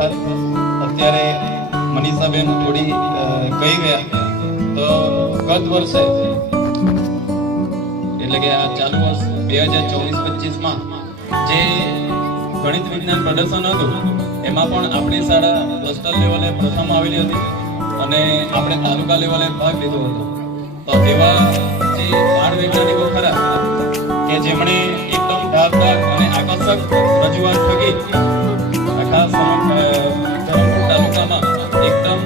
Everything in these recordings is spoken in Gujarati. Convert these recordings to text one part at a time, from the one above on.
વાત અત્યારે મનીષાબેન થોડી કહી ગયા તો ગત વર્ષે એટલે કે આ ચાલુ વર્ષ 2024-25માં જે ગણિત વિજ્ઞાન પ્રદર્શન હતું એમાં પણ આપણી શાળા ક્લસ્ટર લેવલે પ્રથમ આવેલી હતી અને આપણે તાલુકા લેવલે ભાગ લીધો હતો. તો એવા જે બાળ વૈજ્ઞાનિકો ખરા કે જેમણે એકદમ ધારદાર અને આકર્ષક રજૂઆત થકી આખા ધરમપુર તાલુકામાં એકદમ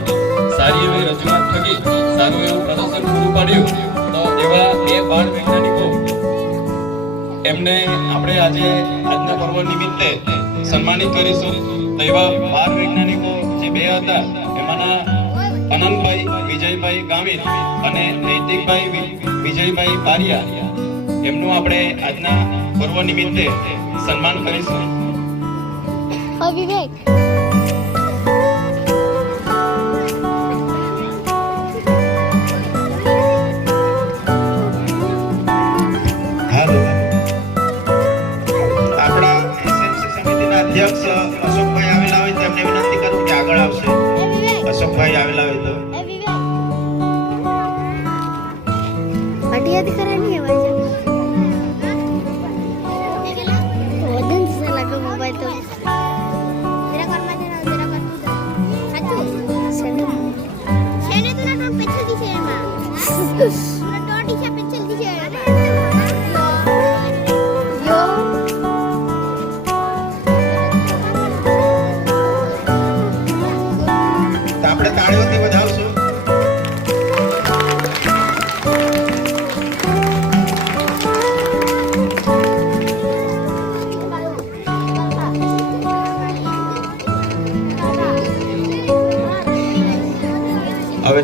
સારી એવી રજૂઆત થકી સારું એવું પ્રદર્શન પૂરું પાડ્યું. તો એવા બે બાળ વૈજ્ઞાનિકો એમને આપણે આજના પર્વ નિમિત્તે સન્માનિત કરીશું. તો એવા બાળ વૈજ્ઞાનિકો જે બે હતા એમાંના અનંતભાઈ વિજયભાઈ ગામિત અને નૈતિકભાઈ વિજયભાઈ પારિયા એમનું આપણે આજના પર્વ નિમિત્તે સન્માન કરીશું. વિવેક આપણા એસએમસી સમિતિના અધ્યક્ષ અશોકભાઈ આવેલા હોય તેમને વિનંતી કરું કે આગળ આવશે. અશોકભાઈ આવેલા હોય તો हटिया दिख रहा नहीं है भाई वजन से लगा मोबाइल तो तेरा कर मैं तेरा कर साचू सेने तो ना तो पेछल दी छे एमा ना डोडी छे पेछल दी छे यो તો આપણે તાળીઓથી વધાવશું. હવે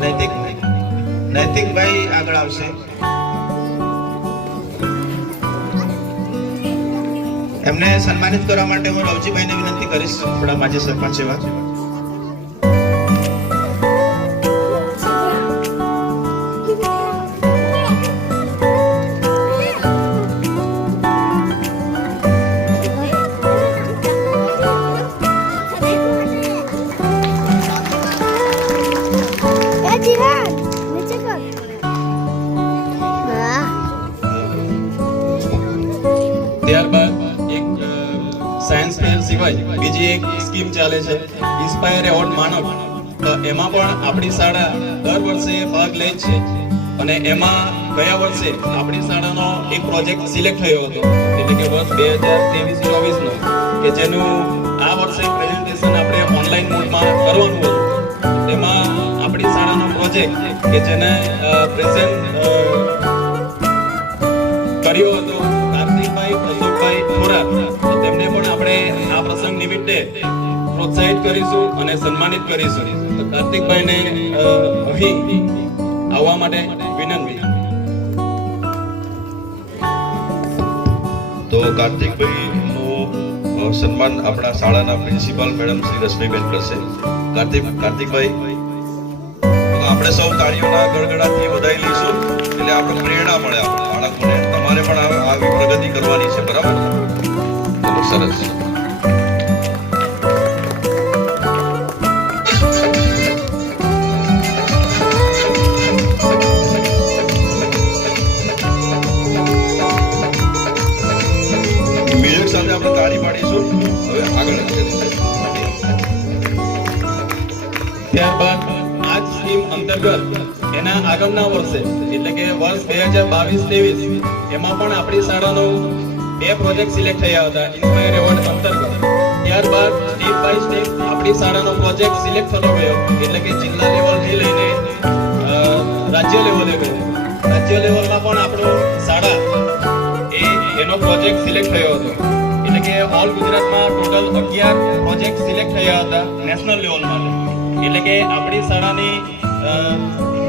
નૈતિકભાઈ આગળ આવશે. એમને સન્માનિત કરવા માટે હું રવજીભાઈને વિનંતી કરીશ, આપણા માજી સરપંચ એવા. ત્યારબાદ એક સાયન્સ ફેર સિવાય બીજી એક સ્કીમ ચાલે છે ઇન્સ્પાયર એવોર્ડ માનવ. તો એમાં પણ આપણી શાળા દર વર્ષે ભાગ લે છે અને એમાં ગયા વર્ષે આપણી શાળાનો એક પ્રોજેક્ટ સિલેક્ટ થયો હતો એટલે કે વર્ષ 2023-24 નો કે જેનું આ વર્ષે પ્રેઝન્ટેશન આપણે ઓનલાઈન મોડમાં કરવાનું હતું. તેમાં આપણી શાળાનો પ્રોજેક્ટ કે જેને પ્રેઝન્ટ કર્યો હતો કાર્તિકભાઈ અશોકભાઈ થોરાત. તો તેમને પણ આપણે આ પ્રસંગ નિમિત્તે પ્રોત્સાહિત કરીશું અને સન્માનિત કરીશું. તો કાર્તિકભાઈને અહીં આવવા માટે વિનંતી. તો કાર્તિકભાઈનું સન્માન આપણા શાળાના પ્રિન્સિપાલ મેડમ શ્રી રશ્મિબેન કરશે. કાર્તિકભાઈ આપણે સૌ તાળીઓના ગડગડાથી વધાવી લઈશું એટલે આપણે પ્રેરણા મળે આપણા બાળકોને. તમારે પણ આવી પ્રગતિ કરવાની છે, બરાબર? તો સરસ. મ્યુઝિક સાથે આપણે તાળી પાડીશું. હવે આગળ ત્યારબાદ આ સ્કીમ અંતર્ગત એના આગળના વર્ષે એટલે કે વર્ષ 2022-23 એમાં પણ આપણી શાળાનો બે પ્રોજેક્ટ સિલેક્ટ થયા હતા ઇન્સ્પાયર એવોર્ડ અંતર્ગત. ત્યારબાદ સ્ટેપ બાય સ્ટેપ આપણી શાળાનો પ્રોજેક્ટ સિલેક્ટ થતો ગયો એટલે કે જિલ્લા લેવલથી લઈને રાજ્ય લેવલે ગયો. રાજ્ય લેવલમાં પણ આપણો શાળા એનો પ્રોજેક્ટ સિલેક્ટ થયો હતો એટલે કે ઓલ ગુજરાતમાં ટોટલ 11 પ્રોજેક્ટ સિલેક્ટ થયા હતા નેશનલ લેવલ માટે. એટલે કે આપણી શાળાની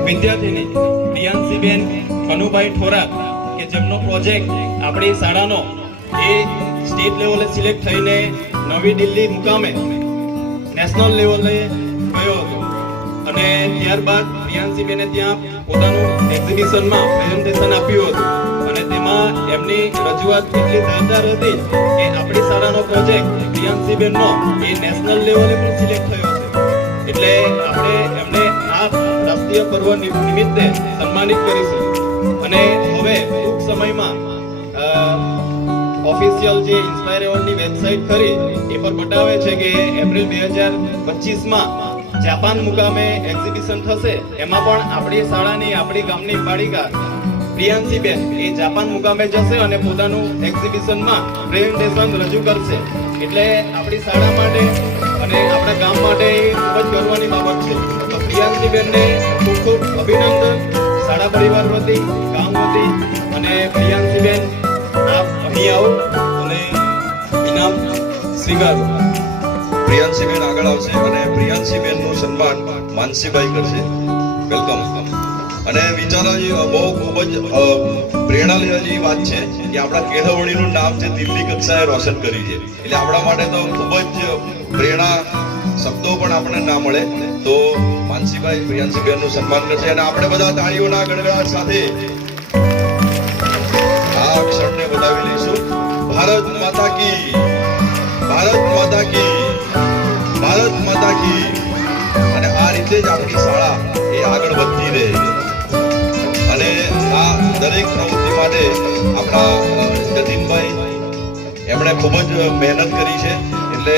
વિદ્યાર્થીની પ્રિયાંશીબેન કનુભાઈ થોરાત કે જેમનો પ્રોજેક્ટ આપણી શાળાનો એ સ્ટેટ લેવલે સિલેક્ટ થઈને નવી દિલ્હી મુકામે નેશનલ લેવલે ગયો હતો અને ત્યારબાદ પ્રિયાંશીબેને ત્યાં પોતાનું એક્ઝિબિશનમાં પ્રેઝન્ટેશન આપ્યું હતું અને તેમાં એમની રજૂઆત એટલી જોરદાર હતી કે આપણી શાળાનો પ્રોજેક્ટ પ્રિયાંશીબેનનો એ નેશનલ લેવલે પણ સિલેક્ટ થયો છે. એટલે આપણે એમને આ રાષ્ટ્રીય પર્વ નિમિત્તે સન્માનિત કરીશું. અને હવે ટૂંક સમયમાં ઓફિશિયલ જે ઇન્સ્પાયર એવોર્ડની વેબસાઇટ ખરી એ પર બતાવે છે કે એપ્રિલ 2025માં જાપાન મુકામે એક્ઝિબિશન થશે. એમાં પણ આપણી શાળાની આપણી ગામની બાળિકા પ્રિયાંશીબેન એ જાપાન મુકામે જશે અને પોતાનું એક્ઝિબિશનમાં પ્રેઝન્ટેશન રજૂ કરશે. એટલે આપણી શાળા માટે અને આપણા ગામ માટે એ ખૂબ જ ગર્વની બાબત છે. તો પ્રિયાંશીબેનને ખૂબ ખૂબ અભિનંદન શાળા પરિવાર વતી, ગામ વતી. અને પ્રિયાંશીબેન આપ અહીં આવો અને ઇનામ સ્વીકારો. પ્રિયાંશીબેન આગળ આવશે અને પ્રિયાંશીબેનનું સન્માન માનસીભાઈ કરશે. વેલકમ. અને વિચારો બહુ ખૂબ જ પ્રેરણા લેવા જેવી વાત છે કે આપણા કેળવણીનું નામ જે દિલ્હી કક્ષાએ રોશન કરી છે. એટલે આપણા માટે તો ખૂબ જ પ્રેરણા શબ્દો પણ આપણને ના મળે. તો માનસીભાઈ પ્રિયાંશીબેનનું સન્માન કરશે અને આપણે બધા તાળીઓના ગણગડાટ સાથે આ ક્ષણને વધાવી લઈશું. ભારત માતા કી, ભારત માતા કી, ભારત માતા કી. અને આ રીતે જ આપણી શાળા એ આગળ વધતી રહે. અને આ દરેક પ્રવૃત્તિ માટે આપણા જતીનભાઈ એમણે ખૂબ જ મહેનત કરી છે. એટલે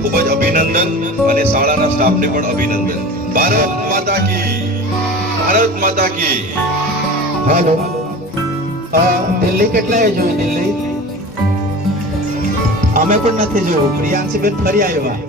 ખૂબ જ અભિનંદન અને શાળાના સ્ટાફને પણ અભિનંદન. ભારત માતા કી, ભારત માતા કી. હાલો દિલ્હી કેટલાએ જોયું? દિલ્હી અમે પણ નથી જોયું. પ્રિયાંશીબેન ફરી આવ્યા.